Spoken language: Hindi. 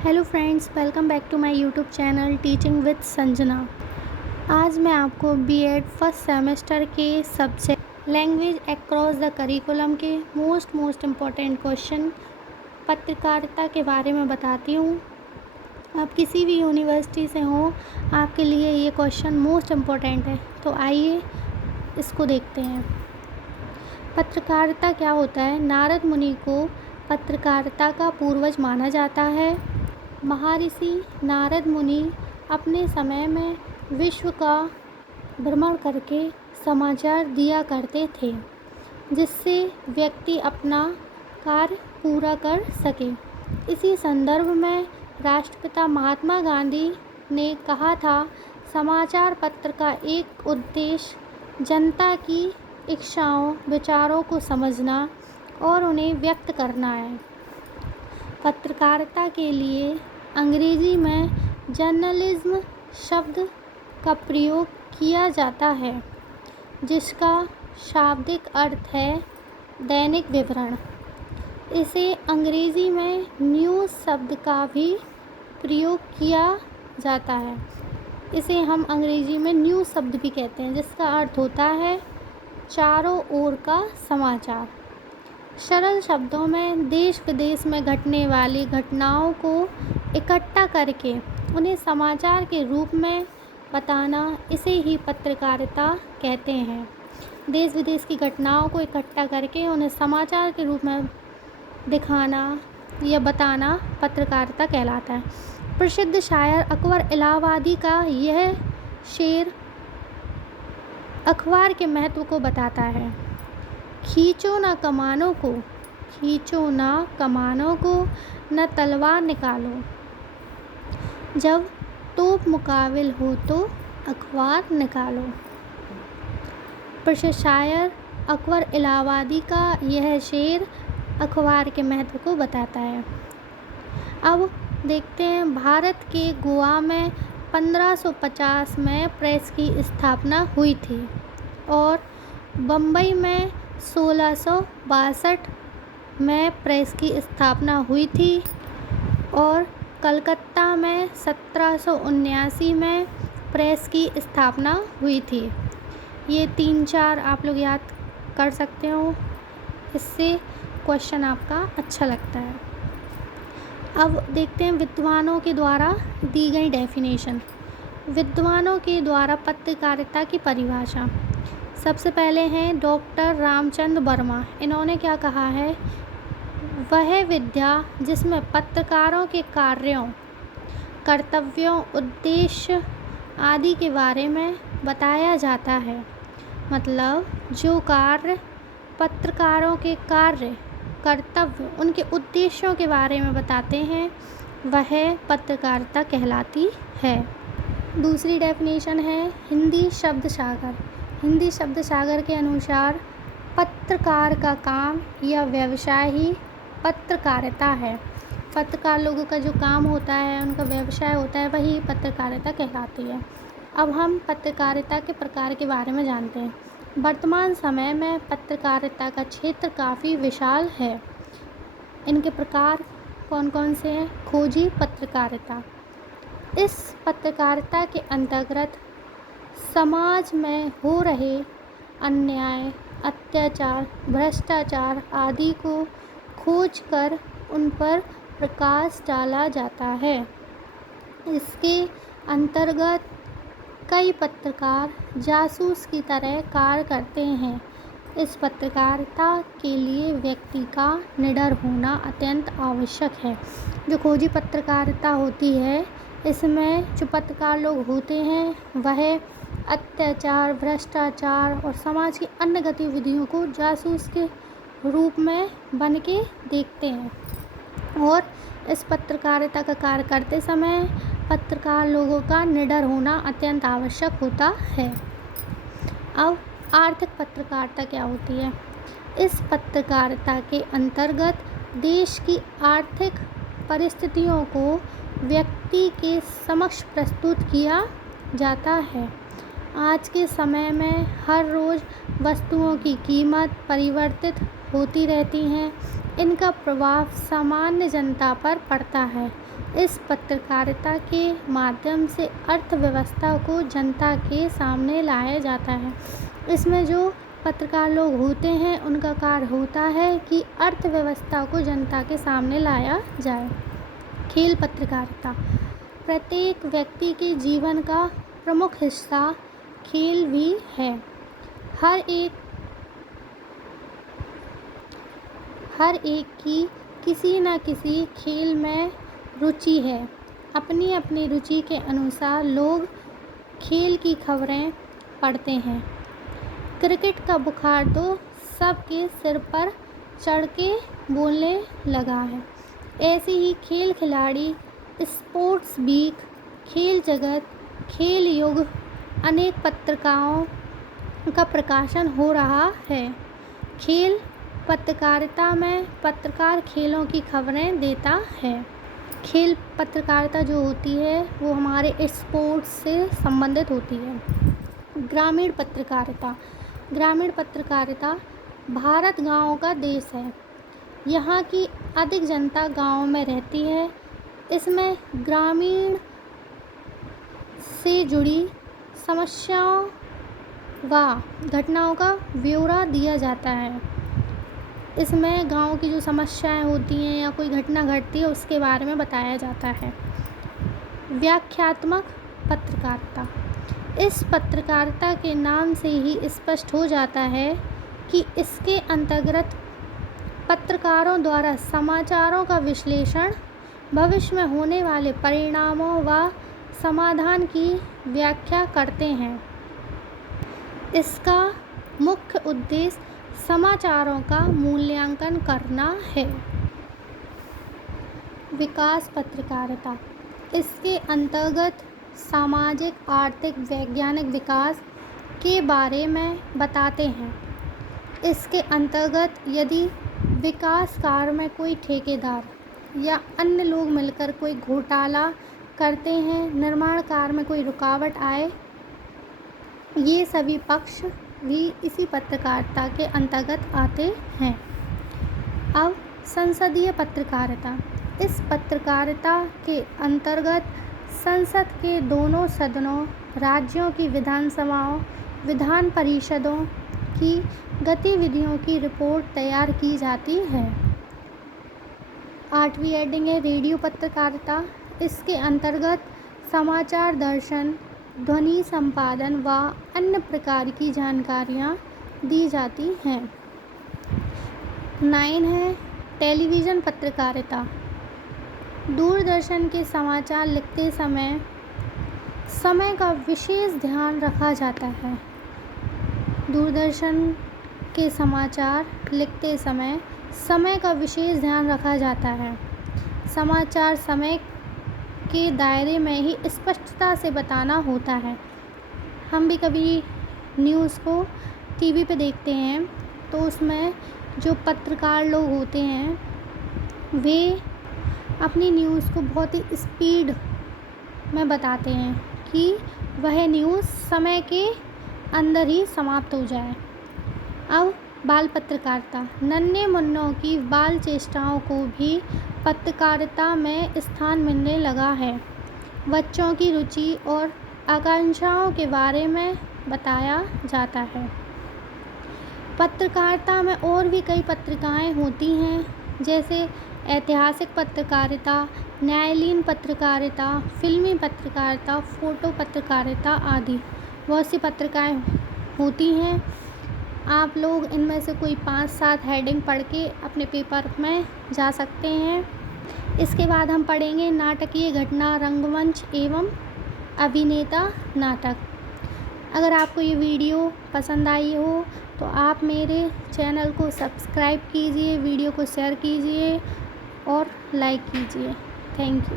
Hello friends, welcome back to my YouTube channel teaching with Sanjana. आज मैं आपको बीएड फर्स्ट सेमेस्टर के subject language across the curriculum के मोस्ट इम्पॉर्टेंट क्वेश्चन पत्रकारिता के बारे में बताती हूँ। आप किसी भी यूनिवर्सिटी से हो, आपके लिए ये क्वेश्चन मोस्ट इम्पॉर्टेंट है। तो आइए इसको देखते हैं। पत्रकारिता क्या होता है? नारद मुनि को पत्रकारिता का पूर्वज माना जाता है। महर्षि नारद मुनि अपने समय में विश्व का भ्रमण करके समाचार दिया करते थे, जिससे व्यक्ति अपना कार्य पूरा कर सके। इसी संदर्भ में राष्ट्रपिता महात्मा गांधी ने कहा था, समाचार पत्र का एक उद्देश्य जनता की इच्छाओं, विचारों को समझना और उन्हें व्यक्त करना है। पत्रकारिता के लिए अंग्रेजी में जर्नलिज्म शब्द का प्रयोग किया जाता है, जिसका शाब्दिक अर्थ है दैनिक विवरण। इसे अंग्रेजी में न्यूज़ शब्द का भी प्रयोग किया जाता है। इसे हम अंग्रेजी में न्यूज़ शब्द भी कहते हैं, जिसका अर्थ होता है चारों ओर का समाचार। सरल शब्दों में देश विदेश में घटने वाली घटनाओं को इकट्ठा करके उन्हें समाचार के रूप में बताना, इसे ही पत्रकारिता कहते हैं। देश विदेश की घटनाओं को इकट्ठा करके उन्हें समाचार के रूप में दिखाना या बताना पत्रकारिता कहलाता है। प्रसिद्ध शायर अकबर इलाहाबादी का यह शेर अखबार के महत्व को बताता है। खींचो ना कमानों को, खींचो ना कमानों को, न तलवार निकालो, जब तोप मुकाबिल हो तो अखबार निकालो। प्रसिद्ध शायर अकबर इलाहाबादी का यह शेर अखबार के महत्व को बताता है। अब देखते हैं, भारत के गोवा में 1550 में प्रेस की स्थापना हुई थी और बम्बई में 1662 में प्रेस की स्थापना हुई थी और कलकत्ता में 1779 में प्रेस की स्थापना हुई थी। ये 3-4 आप लोग याद कर सकते हो, इससे क्वेश्चन आपका अच्छा लगता है। अब देखते हैं विद्वानों के द्वारा दी गई डेफिनेशन। विद्वानों के द्वारा पत्रकारिता की परिभाषा सबसे पहले हैं डॉक्टर रामचंद्र वर्मा। इन्होंने क्या कहा है? वह विद्या जिसमें पत्रकारों के कार्यों, कर्तव्यों, उद्देश्य आदि के बारे में बताया जाता है। मतलब जो कार्य पत्रकारों के कार्य, कर्तव्य, उनके उद्देश्यों के बारे में बताते हैं, वह पत्रकारिता कहलाती है। दूसरी डेफिनेशन है हिंदी शब्द सागर। हिंदी शब्द सागर के अनुसार पत्रकार का काम या व्यवसाय ही पत्रकारिता है। पत्रकार लोगों का जो काम होता है, उनका व्यवसाय होता है, वही पत्रकारिता कहलाती है। अब हम पत्रकारिता के प्रकार के बारे में जानते हैं। वर्तमान समय में पत्रकारिता का क्षेत्र काफ़ी विशाल है। इनके प्रकार कौन कौन से हैं? खोजी पत्रकारिता। इस पत्रकारिता के अंतर्गत समाज में हो रहे अन्याय, अत्याचार, भ्रष्टाचार आदि को खोज कर उन पर प्रकाश डाला जाता है। इसके अंतर्गत कई पत्रकार जासूस की तरह कार्य करते हैं। इस पत्रकारिता के लिए व्यक्ति का निडर होना अत्यंत आवश्यक है। जो खोजी पत्रकारिता होती है, इसमें जो पत्रकार लोग होते हैं, वह अत्याचार, भ्रष्टाचार और समाज की अन्य गतिविधियों को जासूस के रूप में बन के देखते हैं और इस पत्रकारिता का कार्य करते समय पत्रकार लोगों का निडर होना अत्यंत आवश्यक होता है। अब आर्थिक पत्रकारिता क्या होती है? इस पत्रकारिता के अंतर्गत देश की आर्थिक परिस्थितियों को व्यक्ति के समक्ष प्रस्तुत किया जाता है। आज के समय में हर रोज़ वस्तुओं की कीमत परिवर्तित होती रहती हैं। इनका प्रभाव सामान्य जनता पर पड़ता है इस पत्रकारिता के माध्यम से अर्थव्यवस्था को जनता के सामने लाया जाता है। इसमें जो पत्रकार लोग होते हैं उनका कार्य होता है कि अर्थव्यवस्था को जनता के सामने लाया जाए। खेल पत्रकारिता प्रत्येक व्यक्ति के जीवन का प्रमुख हिस्सा खेल भी है। हर एक की किसी न किसी खेल में रुचि है। अपनी अपनी रुचि के अनुसार लोग खेल की खबरें पढ़ते हैं। क्रिकेट का बुखार तो सबके सिर पर चढ़ के बोलने लगा है। ऐसे ही खेल खिलाड़ी, स्पोर्ट्स वीक, खेल जगत, खेल युग, अनेक पत्रिकाओं का प्रकाशन हो रहा है। खेल पत्रकारिता में पत्रकार खेलों की खबरें देता है। खेल पत्रकारिता जो होती है वो हमारे स्पोर्ट्स से संबंधित होती है। ग्रामीण पत्रकारिता भारत गाँव का देश है। यहाँ की अधिक जनता गाँव में रहती है। इसमें ग्रामीण से जुड़ी समस्याओं व घटनाओं का ब्यौरा दिया जाता है। इसमें गांव की जो समस्याएं होती हैं या कोई घटना घटती है उसके बारे में बताया जाता है। व्याख्यात्मक पत्रकारिता इस पत्रकारिता के नाम से ही स्पष्ट हो जाता है कि इसके अंतर्गत पत्रकारों द्वारा समाचारों का विश्लेषण, भविष्य में होने वाले परिणामों व समाधान की व्याख्या करते हैं। इसका मुख्य उद्देश्य समाचारों का मूल्यांकन करना है। विकास पत्रकारिता इसके अंतर्गत सामाजिक, आर्थिक, वैज्ञानिक विकास के बारे में बताते हैं। इसके अंतर्गत यदि विकास कार्य में कोई ठेकेदार या अन्य लोग मिलकर कोई घोटाला करते हैं, निर्माण कार्य में कोई रुकावट आए, ये सभी पक्ष भी इसी पत्रकारिता के अंतर्गत आते हैं। अब संसदीय पत्रकारिता इस पत्रकारिता के अंतर्गत संसद के दोनों सदनों, राज्यों की विधानसभाओं, विधान परिषदों की गतिविधियों की रिपोर्ट तैयार की जाती है। 8वीं हेडिंग है रेडियो पत्रकारिता। इसके अंतर्गत समाचार दर्शन, ध्वनि संपादन व अन्य प्रकार की जानकारियाँ दी जाती हैं। 9 है टेलीविज़न पत्रकारिता। दूरदर्शन के समाचार लिखते समय का विशेष ध्यान रखा जाता है। दूरदर्शन के समाचार लिखते समय का विशेष ध्यान रखा जाता है। समाचार समय के दायरे में ही स्पष्टता से बताना होता है। हम भी कभी न्यूज़ को टीवी पे देखते हैं तो उसमें जो पत्रकार लोग होते हैं वे अपनी न्यूज़ को बहुत ही स्पीड में बताते हैं कि वह न्यूज़ समय के अंदर ही समाप्त हो जाए। अब बाल पत्रकारिता नन्हे मुन्नों की बाल चेष्टाओं को भी पत्रकारिता में स्थान मिलने लगा है। बच्चों की रुचि और आकांक्षाओं के बारे में बताया जाता है। पत्रकारिता में और भी कई पत्रिकाएं होती हैं, जैसे ऐतिहासिक पत्रकारिता, न्यायालयीन पत्रकारिता, फिल्मी पत्रकारिता, फ़ोटो पत्रकारिता आदि बहुत सी पत्रिकाएं होती हैं। आप लोग इनमें से कोई 5-7 हेडिंग पढ़ के अपने पेपर में जा सकते हैं। इसके बाद हम पढ़ेंगे नाटकीय घटना, रंगमंच एवं अभिनेता नाटक। अगर आपको ये वीडियो पसंद आई हो तो आप मेरे चैनल को सब्सक्राइब कीजिए, वीडियो को शेयर कीजिए और लाइक कीजिए। Thank you.